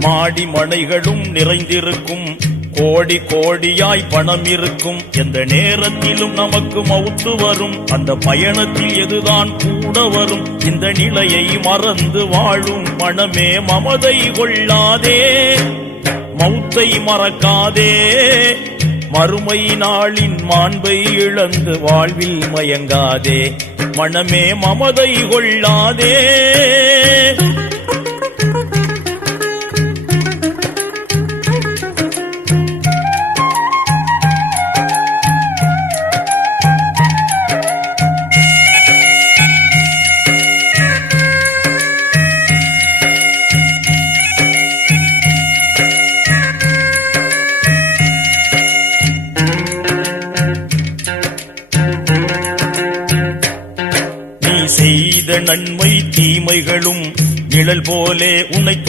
மாடி மனைகளும் நிறைந்திருக்கும், கோடி கோடியாய் பணம் இருக்கும். எந்த நேரத்திலும் நமக்கு மவுத்து வரும், அந்த பயணத்தில் எதுதான் கூட வரும். இந்த நிலையை மறந்து வாழும் மனமே மமதை கொள்ளாதே, மௌத்தை மறக்காதே. மறுமை நாளின் மாண்பை இழந்து வாழ்வில் மயங்காதே, மனமே மமதை கொள்ளாதே. செய்த நன்மை தீமைகளும் நிழல் போலே உன்னை